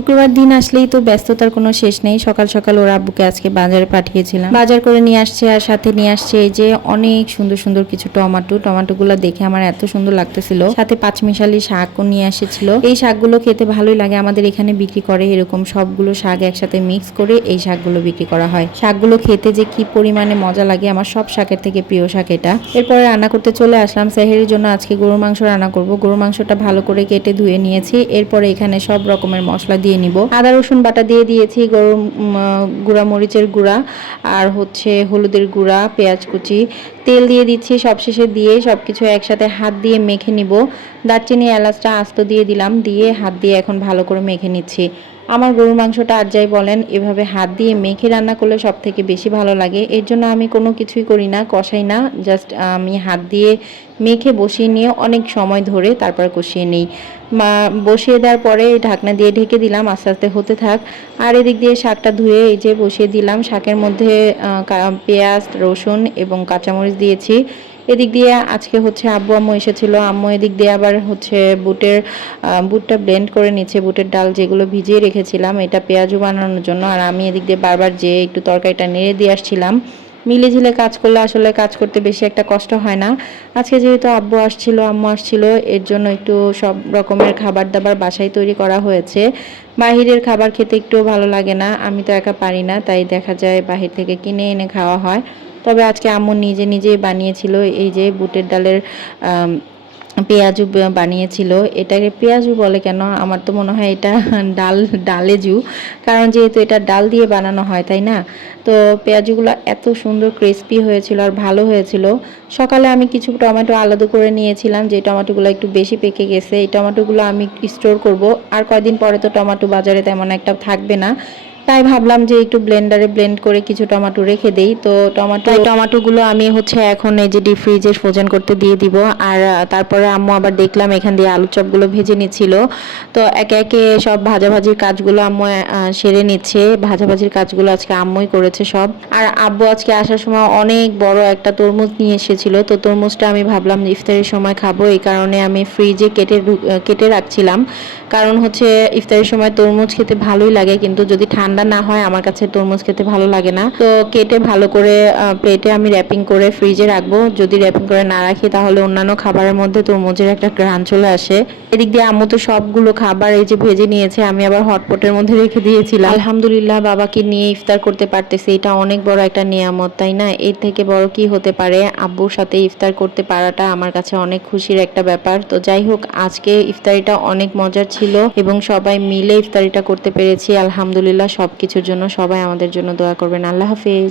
শুক্রবার দিন আসলেই তো ব্যস্ততার কোনো শেষ নেই। সকাল সকাল ওর আব্বুকে আজকে বাজারে পাঠিয়েছিলাম। বাজার করে নিয়ে আসছে আর সাথে নিয়ে আসছে এই যে অনেক সুন্দর সুন্দর কিছু টমাটো। টমেটোগুলো দেখে আমার এত সুন্দর লাগতেছিল। সাথে পাঁচমিশালি শাকও নিয়ে এসেছিল। এই শাকগুলো খেতে ভালোই লাগে। আমাদের এখানে বিক্রি করে এরকম সবগুলো শাক একসাথে মিক্স করে এই শাকগুলো বিক্রি করা হয়। শাকগুলো খেতে যে কি পরিমাণে মজা লাগে। আমার সব শাকের থেকে প্রিয় শাক এটা। এরপরে রান্না করতে চলে আসলাম। সেহেরির জন্য আজকে গরুর মাংস রান্না করব। গরুর মাংসটা ভালো করে কেটে ধুয়ে নিয়েছি। এরপরে এখানে সব রকমের মশলা দিয়ে নিব। আদা, রসুন বাটা দিয়ে দিয়েছি, গরম গুঁড়া মরিচের গুঁড়া, আর হচ্ছে হলুদের গুঁড়া, পেঁয়াজ কুচি। তেল দিয়ে দিচ্ছি সবশেষে দিয়ে সব কিছু একসাথে হাত দিয়ে মেখে নিব। দারচিনি, এলাচটা আস্ত দিয়ে দিলাম, দিয়ে হাত দিয়ে এখন ভালো করে মেখে নিচ্ছি। আমার গরুর মাংসটা আর যাই বলেন, এভাবে হাত দিয়ে মেখে রান্না করলে সব থেকে বেশি ভালো লাগে। এর জন্য আমি কোনো কিছুই করি না, কষাই না জাস্ট আমি হাত দিয়ে মেখে বসিয়ে নিয়ে অনেক সময় ধরে তারপর কষিয়ে নিই। মা, বসিয়ে দেওয়ার পরে ঢাকনা দিয়ে ঢেকে দিলাম, আস্তে আস্তে হতে থাক। আর এদিক দিয়ে শাকটা ধুয়ে এই যে বসিয়ে দিলাম, শাকের মধ্যে পেঁয়াজ, রসুন এবং কাঁচামরিচ দিয়েছি। এদিক দিয়ে আজকে হচ্ছে আব্বু আম্মু এসেছিল। আম্মু এদিক দিয়ে আবার হচ্ছে বুটের বুটটা ব্লেন্ড করে নিচ্ছে। বুটের ডাল যেগুলো ভিজিয়ে রেখেছিলাম, এটা পেঁয়াজু বানানোর জন্য। আর আমি এদিক দিয়ে বারবার যেয়ে একটু তরকারিটা নেড়ে দিয়ে আসছিলাম। মিলে ঝিলে কাজ করলে আসলে কাজ করতে বেশি একটা কষ্ট হয় না। আজকে যেহেতু আব্বু আসছিল, আম্মু আসছিল, এর জন্য একটু সব রকমের খাবার দাবার বাসায় তৈরি করা হয়েছে। বাহিরের খাবার খেতে একটু ভালো লাগে না। আমি তো একা পারি না, তাই দেখা যায় বাহির থেকে কিনে এনে খাওয়া হয়। তবে আজকে আম্মু নিজে নিজেই বানিয়েছিল, এই যে বুটের ডালের পেঁয়াজু বানিয়েছিল। এটাকে পেঁয়াজু বলে কেন? আমার তো মনে হয় এটা ডাল, ডালেজু। কারণ যেহেতু এটা ডাল দিয়ে বানানো হয়, তাই না? তো পেঁয়াজুগুলো এত সুন্দর ক্রিস্পি হয়েছিল আর ভালো হয়েছিল। সকালে আমি কিছু টমেটো আলাদা করে নিয়েছিলাম, যে টমেটোগুলো একটু বেশি পেকে গেছে। এই টমেটোগুলো আমি স্টোর করব। আর কয়দিন পরে তো টমেটো বাজারে তেমন একটা থাকবে না। তাই ভাবলাম যে একটু ব্লেন্ডারে ব্লেন্ড করে কিছু টমেটো রেখে দেই। তো টমেটো টমেটোগুলো আমি হচ্ছে এখন এই যে ডিপ ফ্রিজে ফ্রোজেন করতে দিয়ে দিব। আর তারপরে আম্মু আবার দেখলাম এখান দিয়ে আলু চপগুলো ভেজে নিচ্ছিল। তো একে একে সব ভাজাভাজির কাজগুলো আম্মু সেরে নিচ্ছে। ভাজাভাজির কাজগুলো আজকে আম্মুই করেছে সব। আর আব্বু আজকে আসার সময় অনেক বড় একটা তরমুজ নিয়ে এসেছিল। তো তরমুজটা আমি ভাবলাম ইফতারের সময় খাব। এই কারণে আমি ফ্রিজে কেটে কেটে রাখছিলাম। কারণ হচ্ছে ইফতারের সময় তরমুজ খেতে ভালোই লাগে। কিন্তু যদি ঠান্ডা না হয়, আমার কাছে তরমুজ খেতে ভালো লাগে না। তো কেটে ভালো করে প্লেটে আমি র্যাপিং করে ফ্রিজে রাখব। যদি র্যাপিং করে না রাখি, তাহলে অন্যান্য খাবারের মধ্যে তরমুজের একটা ঘ্রাণ চলে আসে। এদিক দিয়ে আম্মু তো সবগুলো খাবার এই যে ভেজে নিয়েছে, আমি আবার হটপটের মধ্যে রেখে দিয়েছিলাম। আলহামদুলিল্লাহ, বাবাকে নিয়ে ইফতার করতে পারতেছি। এটা অনেক বড় একটা নিয়ামত, তাই না? এর থেকে বড় কি হতে পারে? আব্বুর সাথে ইফতার করতে পারাটা আমার কাছে অনেক খুশির একটা ব্যাপার। তো যাই হোক, আজকে ইফতারিটা অনেক মজার ছিল এবং সবাই মিলে ইফতারিটা করতে পেরেছি। আলহামদুলিল্লাহ সবকিছুর জন্য সবাই আমাদের জন্য দোয়া করবেন। আল্লাহ হাফেজ।